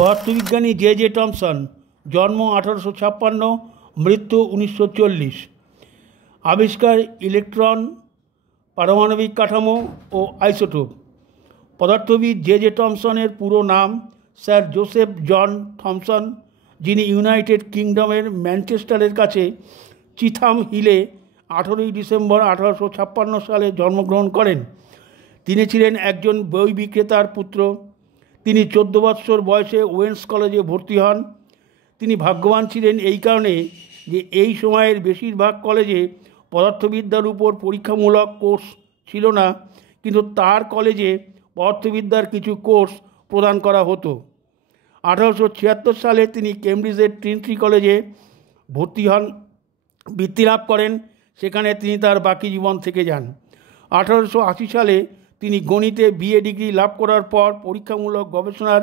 পদার্থবিজ্ঞানী J J Thomson, জন্ম 1856, মৃত্যু 1940। আবিষ্কার ইলেকট্রন, পারমাণবিক কাঠামো ও আইসোটোপ। পদার্থবিদ জে জে টমসনের পুরো নাম স্যার জোসেফ জন থমসন, যিনি ইউনাইটেড কিংডমের ম্যানচেস্টারের কাছে চিথাম হিলে 18 ডিসেম্বর 1856 সালে জন্মগ্রহণ করেন। তিনি ছিলেন একজন বই বিক্রেতার পুত্র। তিনি 14 বৎসর বয়সে ওয়েন্স কলেজে ভর্তি হন। তিনি ভাগ্যবান ছিলেন এই কারণে যে এই সময়ের বেশিরভাগ কলেজে পদার্থবিদ্যার উপর পরীক্ষামূলক কোর্স ছিল না, কিন্তু তার কলেজে পদার্থবিদ্যার কিছু কোর্স প্রদান করা হতো। 1876 সালে তিনি কেমব্রিজের ট্রিনিটি কলেজে ভর্তি হন, বৃত্তি লাভ করেন। সেখানে তিনি তার বাকি জীবন থেকে যান। 1880 সালে তিনি গণিতে বিএ ডিগ্রি লাভ করার পর পরীক্ষামূলক গবেষণার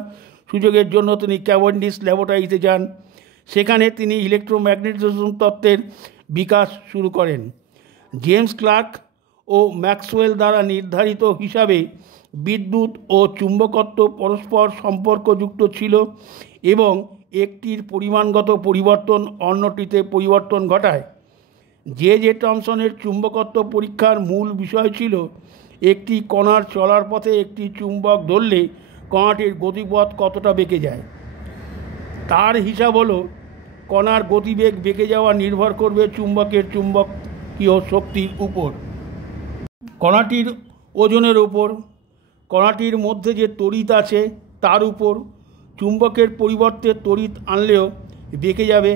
সুযোগের জন্য তিনি ক্যাভেন্ডিশ ল্যাবরেটরিতে যান। সেখানে তিনি ইলেকট্রোম্যাগনেটিজম তত্ত্বের বিকাশ শুরু করেন। জেমস ক্লার্ক ও ম্যাক্সওয়েল দ্বারা নির্ধারিত হিসাবে বিদ্যুৎ ও চুম্বকত্ব পরস্পর সম্পর্কযুক্ত ছিল এবং একটির পরিমাণগত পরিবর্তন অন্যটিতে পরিবর্তন ঘটায়। জে জে টমসনের চুম্বকত্ব পরীক্ষার মূল বিষয় ছিল একটি কণার চলার পথে একটি চুম্বক ধরলে কণাটির গতিপথ কতটা বেঁকে যায়। তার হিসাব হলো কণার গতিবেগ বেঁকে যাওয়া নির্ভর করবে চুম্বকের চুম্বকীয় শক্তির উপর, কণাটির ওজনের উপর, কণাটির মধ্যে যে তড়িৎ আছে তার উপর। চুম্বকের পরিবর্তে তড়িৎ আনলেও বেঁকে যাবে,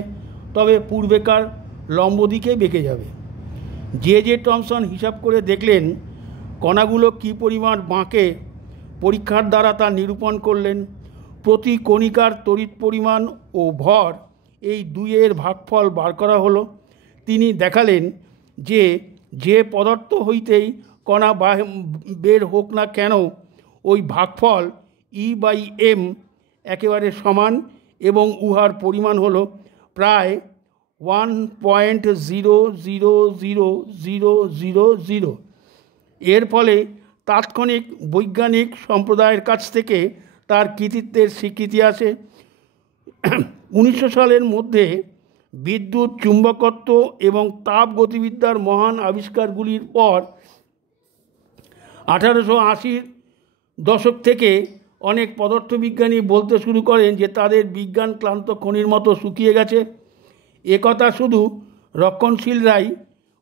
তবে পূর্বেকার লম্ব দিকে বেঁকে যাবে। জে জে টমসন হিসাব করে দেখলেন কণাগুলো কী পরিমাণ বাঁকে। পরীক্ষার দ্বারা তা নিরূপণ করলেন। প্রতি কণিকার তড়িৎ পরিমাণ ও ভর, এই দুইয়ের ভাগফল বার করা হলো। তিনি দেখালেন যে যে পদার্থ হইতেই কণা বের হোক না কেন, ওই ভাগফল E/m একেবারে সমান এবং উহার পরিমাণ হলো প্রায় 1.0000000। এর ফলে তাৎক্ষণিক বৈজ্ঞানিক সম্প্রদায়ের কাছ থেকে তার কৃতিত্বের স্বীকৃতি আসে। 1900 সালের মধ্যে বিদ্যুৎ, চুম্বকত্ব এবং তাপ গতিবিদ্যার মহান আবিষ্কারগুলির পর 1880 দশক থেকে অনেক পদার্থবিজ্ঞানী বলতে শুরু করেন যে তাদের বিজ্ঞান ক্লান্ত খনির মতো শুকিয়ে গেছে। একথা শুধু রক্ষণশীলরাই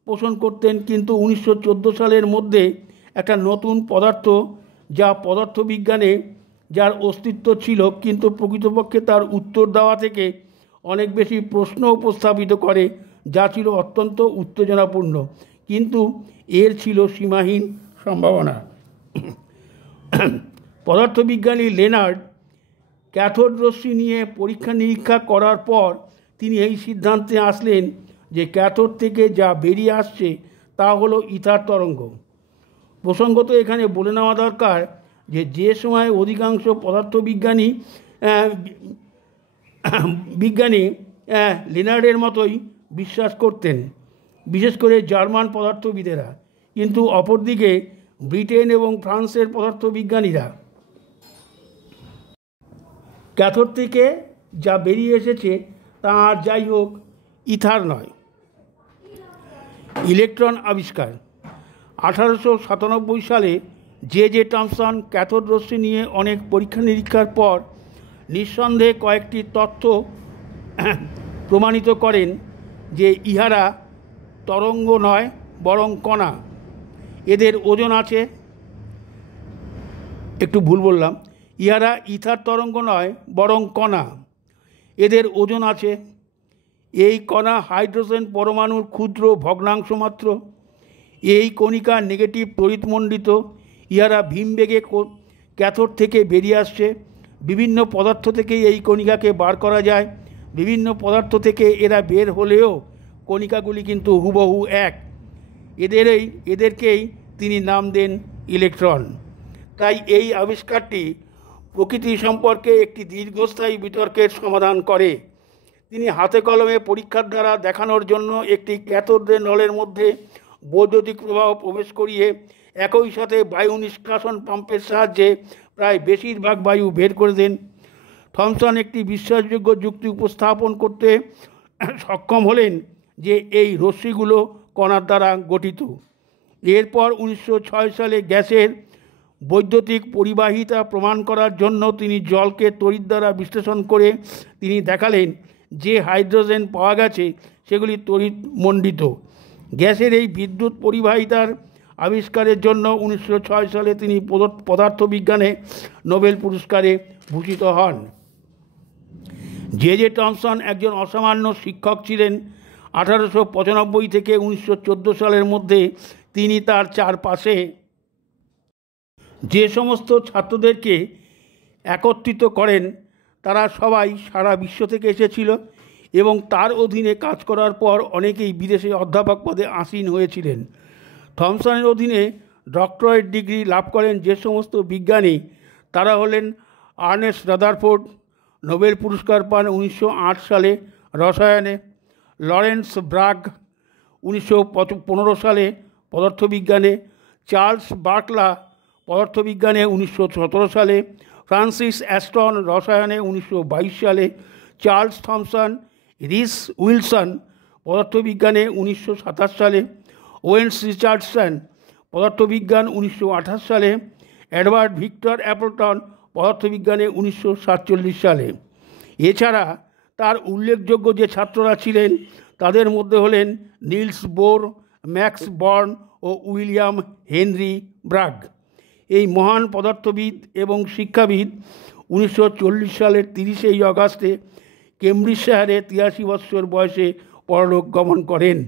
পোষণ করতেন, কিন্তু 1914 সালের মধ্যে একটা নতুন পদার্থ যা পদার্থবিজ্ঞানে যার অস্তিত্ব ছিল কিন্তু প্রকৃতপক্ষে তার উত্তর দেওয়া থেকে অনেক বেশি প্রশ্ন উপস্থাপিত করে, যা ছিল অত্যন্ত উত্তেজনাপূর্ণ, কিন্তু এর ছিল সীমাহীন সম্ভাবনা। পদার্থবিজ্ঞানী লেনার্ড ক্যাথোড রশ্মি নিয়ে পরীক্ষা নিরীক্ষা করার পর তিনি এই সিদ্ধান্তে আসলেন যে ক্যাথোড থেকে যা বেরিয়ে আসছে তা হলো ইথার তরঙ্গ। প্রসঙ্গত এখানে বলে নেওয়া দরকার যে সময় অধিকাংশ পদার্থবিজ্ঞানী লেনার্ডের মতোই বিশ্বাস করতেন, বিশেষ করে জার্মান পদার্থবিদেরা, কিন্তু অপরদিকে ব্রিটেন এবং ফ্রান্সের পদার্থবিজ্ঞানীরা ক্যাথোড থেকে যা বেরিয়ে এসেছে তা আর যাই হোক ইথার নয়। ইলেকট্রন আবিষ্কার। 1897 সালে জে জে টমসন ক্যাথোড রশ্মি নিয়ে অনেক পরীক্ষা নিরীক্ষার পর নিঃসন্দেহে কয়েকটি তথ্য প্রমাণিত করেন যে ইহারা তরঙ্গ নয় বরং কণা। এদের ওজন আছে, একটু ভুল বললাম, ইহারা ইথার তরঙ্গ নয় বরং কণা। এদের ওজন আছে। এই কণা হাইড্রোজেন পরমাণুর ক্ষুদ্র ভগ্নাংশ মাত্র। এই কণিকা নেগেটিভ তড়িৎমণ্ডিত। ইহারা ভীমবেগে ক্যাথোড থেকে বেরিয়ে আসছে। বিভিন্ন পদার্থ থেকে এই কণিকাকে বার করা যায়। বিভিন্ন পদার্থ থেকে এরা বের হলেও কণিকাগুলি কিন্তু হুবহু এক। এদেরকেই তিনি নাম দেন ইলেকট্রন। তাই এই আবিষ্কারটি প্রকৃতি সম্পর্কে একটি দীর্ঘস্থায়ী বিতর্কের সমাধান করে। তিনি হাতে কলমে পরীক্ষার দ্বারা দেখানোর জন্য একটি ক্যাথোডের নলের মধ্যে বৈদ্যুতিক প্রবাহ প্রবেশ করিয়ে একই সাথে বায়ু নিষ্কাশন পাম্পের সাহায্যে প্রায় বেশিরভাগ বায়ু বের করে দেন। থমসন একটি বিশ্বাসযোগ্য যুক্তি উপস্থাপন করতে সক্ষম হলেন যে এই রশ্মিগুলো কণার দ্বারা গঠিত। এরপর 1906 সালে গ্যাসের বৈদ্যুতিক পরিবাহিতা প্রমাণ করার জন্য তিনি জলকে তড়িৎ দ্বারা বিশ্লেষণ করে তিনি দেখালেন যে হাইড্রোজেন পাওয়া গেছে সেগুলি তড়িৎ মণ্ডিত। গ্যাসের এই বিদ্যুৎ পরিবাহিতার আবিষ্কারের জন্য 1906 সালে তিনি পদার্থবিজ্ঞানে নোবেল পুরস্কারে ভূষিত হন। জে টমসন একজন অসামান্য শিক্ষক ছিলেন। 1895 থেকে 1914 সালের মধ্যে তিনি তার চারপাশে যে সমস্ত ছাত্রদেরকে একত্রিত করেন তারা সবাই সারা বিশ্ব থেকে এসেছিল এবং তার অধীনে কাজ করার পর অনেকেই বিদেশে অধ্যাপক পদে আসীন হয়েছিলেন। থমসনের অধীনে ডক্টরেট ডিগ্রি লাভ করেন যে সমস্ত বিজ্ঞানী তারা হলেন আর্নেস্ট রাদারফোর্ড, নোবেল পুরস্কার পান 1908 সালে রসায়নে; লরেন্স ব্রাগ 1915 সালে পদার্থবিজ্ঞানে; চার্লস বার্কলা পদার্থবিজ্ঞানে 1917 সালে; ফ্রান্সিস অ্যাস্টন রসায়নে 1922 সালে; চার্লস থমসন, রিস উইলসন পদার্থবিজ্ঞানে 1927 সালে; ওয়েন্স রিচার্ডসন পদার্থবিজ্ঞান 1928 সালে; এডওয়ার্ড ভিক্টর অ্যাপলটন পদার্থবিজ্ঞানে 1947 সালে। এছাড়া তার উল্লেখযোগ্য যে ছাত্ররা ছিলেন তাদের মধ্যে হলেন নিলস বোর, ম্যাক্স বর্ন ও উইলিয়াম হেনরি ব্রাগ। এই মহান পদার্থবিদ এবং শিক্ষাবিদ 1940 সালের 30 আগস্টে কেমব্রিজ শহরে 83 বৎসর বয়সে পরলোক গমন করেন।